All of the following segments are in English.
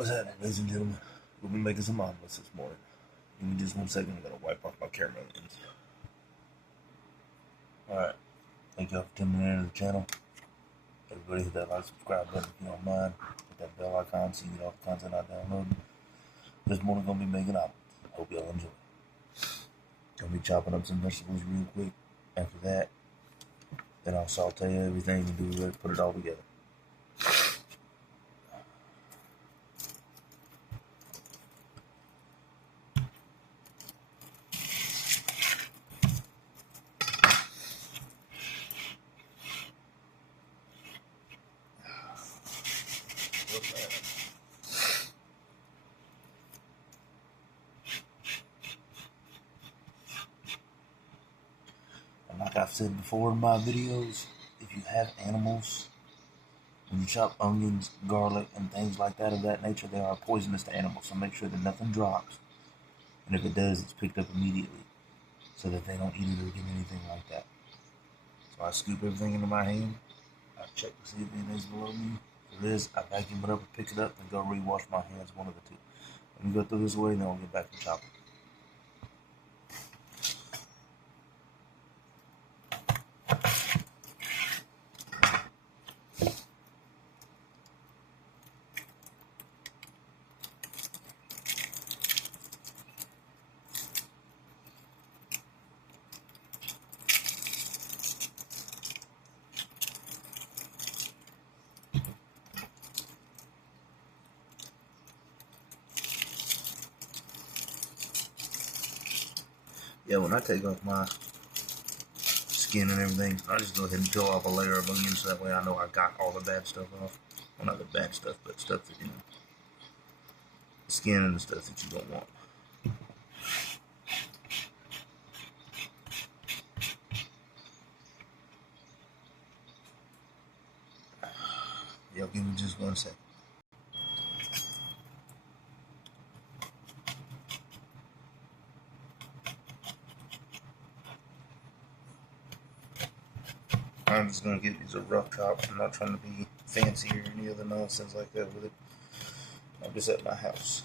What's happening, ladies and gentlemen? We'll be making some omelets this morning. Give me just 1 second. I'm gonna wipe off my camera lens. Alright. Thank y'all for tuning in to the channel. Everybody hit that like, subscribe button if you don't mind. Hit that bell icon so you get all the content I download. This morning gonna be making omelets. Hope y'all enjoy. Gonna be chopping up some vegetables real quick. After that, then I'll saute everything and do it, put it all together. Like I've said before in my videos, if you have animals, when you chop onions, garlic, and things like that of that nature, they are poisonous to animals. So make sure that nothing drops. And if it does, it's picked up immediately so that they don't eat it or get anything like that. So I scoop everything into my hand. I check to see if anything's below me. If there is, I vacuum it up and pick it up and go rewash my hands, one of the two. Let me go through this way and then I'll get back and chop it. Yeah, when I take off my skin and everything, I just go ahead and peel off a layer of onion so that way I know I got all the bad stuff off. Well, not the bad stuff, but stuff that, the skin and the stuff that you don't want. Y'all give me just 1 second. I'm just going to give these a rough chop. I'm not trying to be fancy or any other nonsense like that with it. I'm just at my house.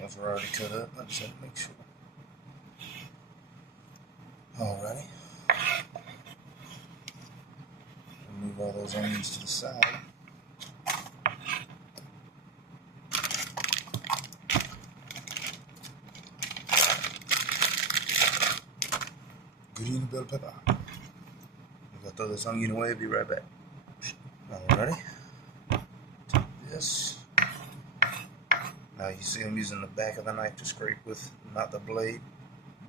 Those are already cut up. I just have to make sure. Alrighty. Move all those onions to the side. Good evening, bell pepper. I'm gonna throw this onion away. Be right back. Alrighty. Take this. Now you see I'm using the back of the knife to scrape with, not the blade,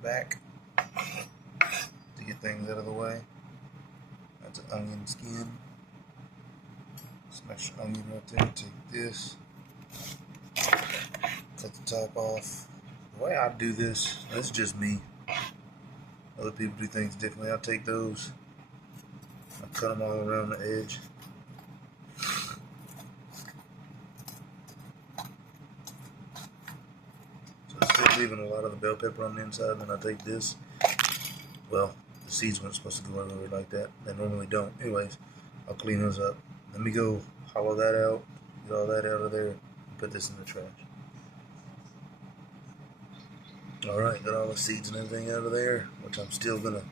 back, to get things out of the way. That's an onion skin. Smash the onion right there. Take this, cut the top off. The way I do this is just me. Other people do things differently. I take those, I cut them all around the edge. leaving a lot of the bell pepper on the inside, and then I take this. Well, the seeds weren't supposed to go everywhere like that. They normally don't. Anyways, I'll clean those up. Let me go hollow that out, get all that out of there, and put this in the trash. Alright, got all the seeds and everything out of there, which I'm still going to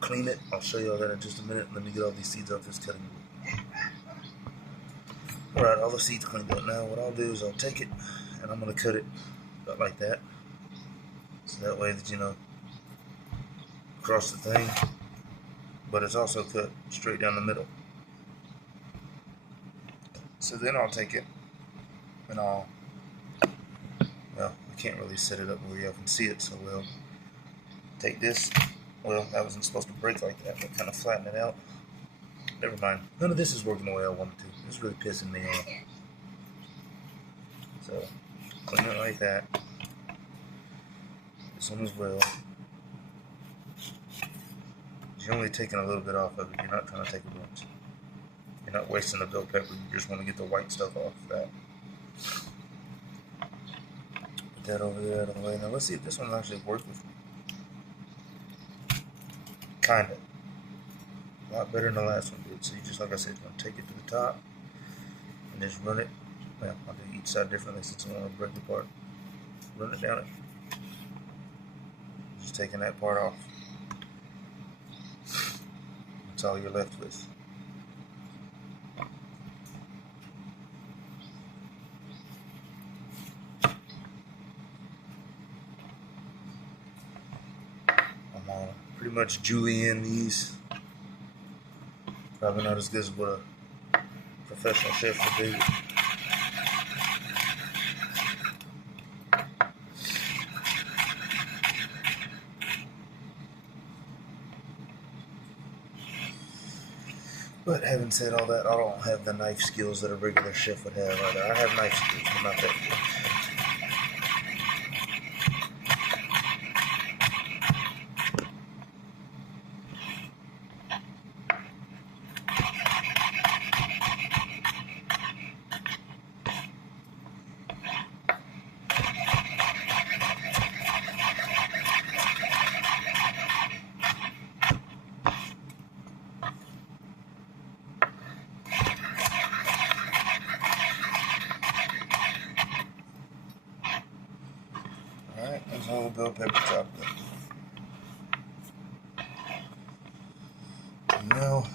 clean it. I'll show you all that in just a minute. Let me get all these seeds off this cutting board. Alright, all the seeds cleaned up. Now what I'll do is I'll take it and I'm going to cut it about like that. So that way that, you know, across the thing, but it's also cut straight down the middle. So then I'll take it and well, I can't really set it up where y'all can see it so well. Take this, well, that wasn't supposed to break like that, but kind of flatten it out. Never mind. None of this is working the way I want it to. This is really pissing me off. So, clean it like that. This one as well. You're only taking a little bit off of it. You're not trying to take a bunch. You're not wasting the bell pepper. You just want to get the white stuff off of that. Put that over there out of the way. Now let's see if this one actually works with me. Kinda. A lot better than the last one did. So you just, like I said, you're going to take it to the top and just run it. Well, I'll do each side differently since I want to break it apart. Run it down it. Just taking that part off. That's all you're left with. I'm on pretty much julienne these. Probably not as good as what a professional chef would do. But having said all that, I don't have the knife skills that a regular chef would have either. I have knife skills, but not that good. Alright, there's all the bell pepper chopped up. And now,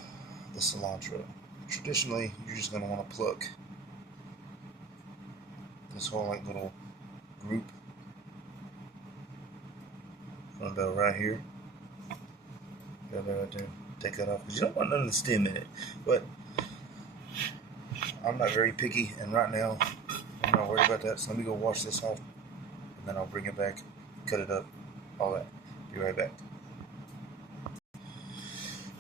the cilantro. Traditionally, you're just going to want to pluck this whole like little group from about right here. Got that right there. Take that off because you don't want none of the stem in it. But I'm not very picky, and right now I'm not worried about that. So let me go wash this off, and then I'll bring it back, cut it up, all that. Be right back.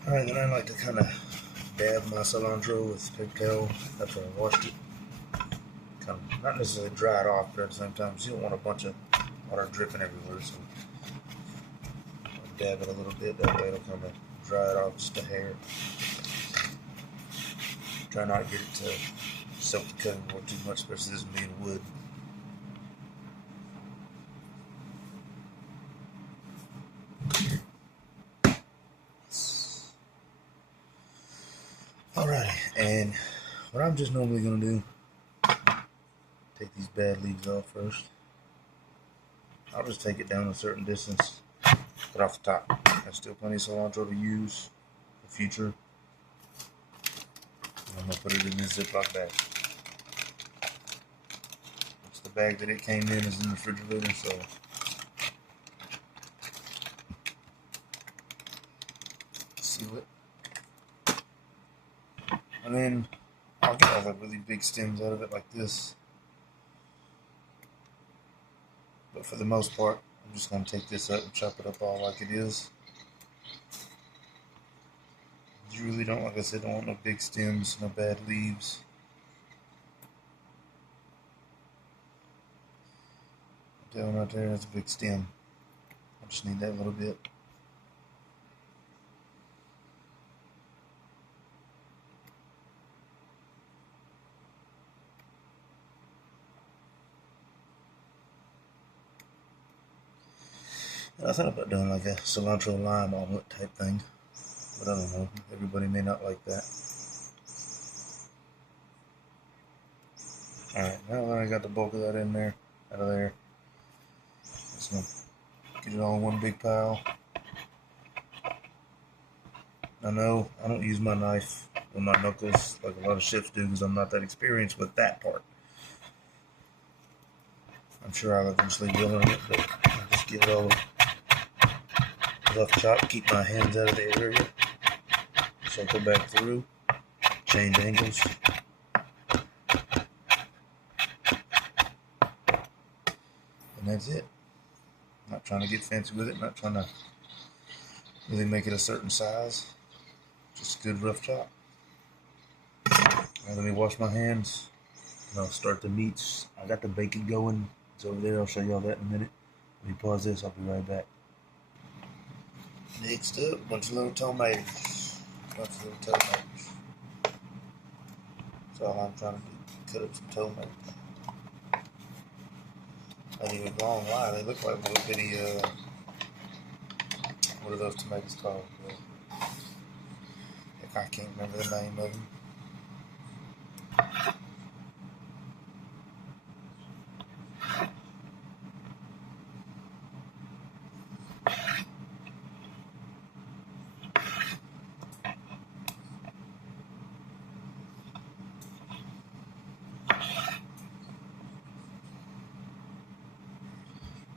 Alright, then I like to kind of dab my cilantro with paper towel after I washed it. Kind of, not necessarily dry it off, but at the same time, you don't want a bunch of water dripping everywhere. So I'll dab it a little bit, that way it'll kind of dry it off just a hair. Try not to get it to soak the cutting board too much, especially this being wood. Alrighty, and what I'm just normally going to do, take these bad leaves off first. I'll just take it down a certain distance, put off the top. There's still plenty of cilantro to use for the future. I'm going to put it in this Ziploc bag. It's the bag that it came in, is in the refrigerator, so seal it. And then I'll get all the really big stems out of it like this. But for the most part, I'm just going to take this up and chop it up all like it is. You really don't, like I said, don't want no big stems, no bad leaves. That one right there, that's a big stem. I just need that little bit. And I thought about doing like a cilantro lime omelet type thing, but I don't know. Everybody may not like that. Alright, now that I got the bulk of that in there, out of there, just gonna get it all in one big pile. I know I don't use my knife with my knuckles like a lot of chefs do because I'm not that experienced with that part. I'm sure I'll eventually be able to it, but I'll just get it all rough chop, keep my hands out of the area, circle back through, change angles. And that's it. Not trying to get fancy with it, not trying to really make it a certain size. Just a good rough chop. Now let me wash my hands and I'll start the meats. I got the bacon going. It's over there. I'll show y'all that in a minute. Let me pause this. I'll be right back. Next up, a bunch of little tomatoes. That's all I'm trying to do. Cut up some tomatoes. I ain't even gonna lie. They look like little bitty, what are those tomatoes called? I can't remember the name of them.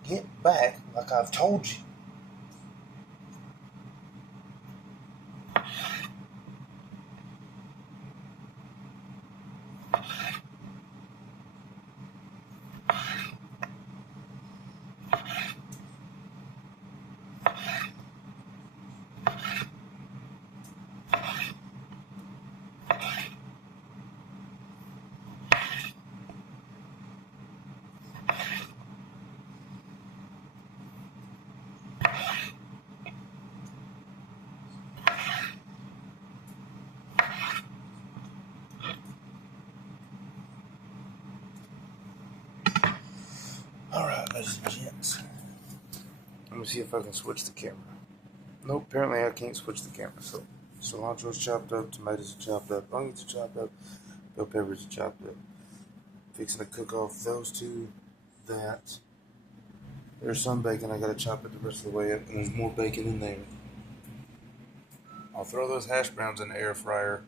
Get back like I've told you. Alright, ladies and gents. Let me see if I can switch the camera. Nope, apparently I can't switch the camera. So, cilantro's chopped up, tomatoes are chopped up, onions are chopped up, bell peppers are chopped up. Fixing to cook off those two, that. There's some bacon, I gotta chop it the rest of the way up, and there's more bacon in there. I'll throw those hash browns in the air fryer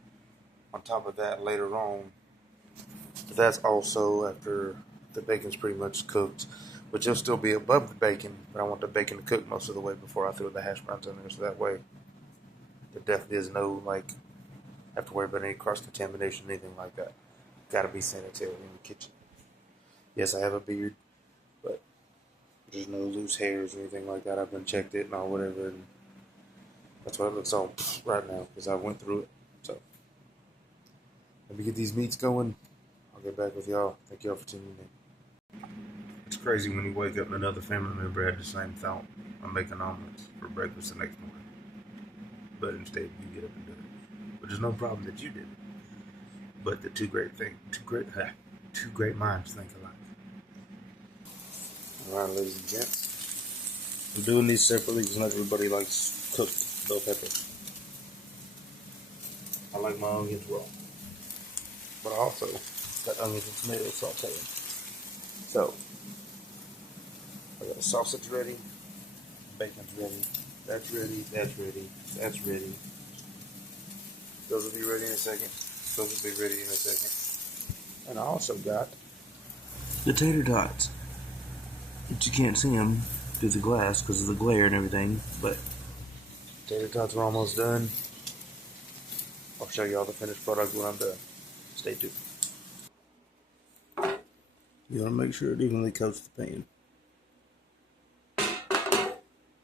on top of that later on. But that's also after the bacon's pretty much cooked, which will still be above the bacon, but I want the bacon to cook most of the way before I throw the hash browns in there, so that way there definitely is no, have to worry about any cross-contamination, anything like that. Gotta be sanitary in the kitchen. Yes, I have a beard, but there's no loose hairs or anything like that. I've been checked it and all whatever, and that's why it looks all right now, because I went through it. So, let me get these meats going. I'll get back with y'all. Thank y'all for tuning in. It's crazy when you wake up and another family member had the same thought. I'm making omelets for breakfast the next morning. But instead you get up and do it. Which is no problem that you did it. But the two great minds think alike. Alright, ladies and gents. I'm doing these separately because not everybody likes cooked bell peppers. I like my onions raw. But I also got onions and tomatoes sauteing. So, I got the sausage ready, bacon's ready, that's ready, that's ready, that's ready. Those will be ready in a second. Those will be ready in a second. And I also got the tater tots. But you can't see them through the glass because of the glare and everything. But tater tots are almost done. I'll show you all the finished product when I'm done. Stay tuned. You want to make sure it evenly coats the pan.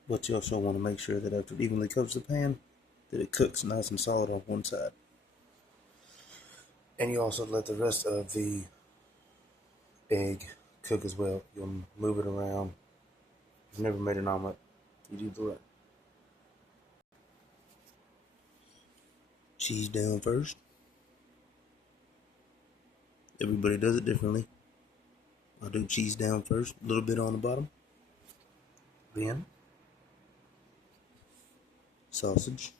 But you also want to make sure that after it evenly coats the pan, that it cooks nice and solid on one side. And you also let the rest of the egg cook as well. You'll move it around. If you've never made an omelet, you do the right. Cheese down first. Everybody does it differently. I'll do cheese down first, a little bit on the bottom. Then sausage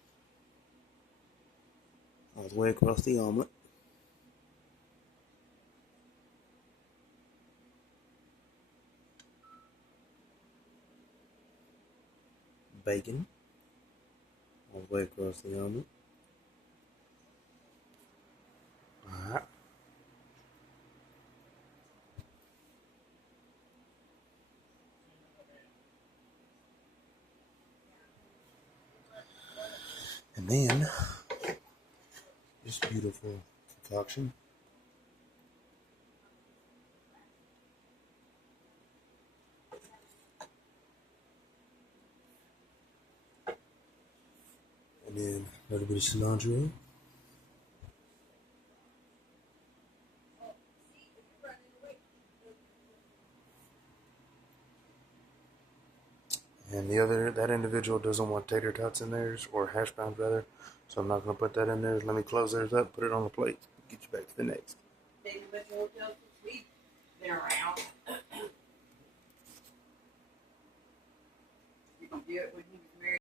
all the way across the omelet. Bacon all the way across the omelet. Alright. And then this beautiful concoction. And then a little bit of cilantro. And that individual doesn't want tater tots in theirs, or hash browns rather, so I'm not going to put that in there. Let me close theirs up, put it on the plate, get you back to the next.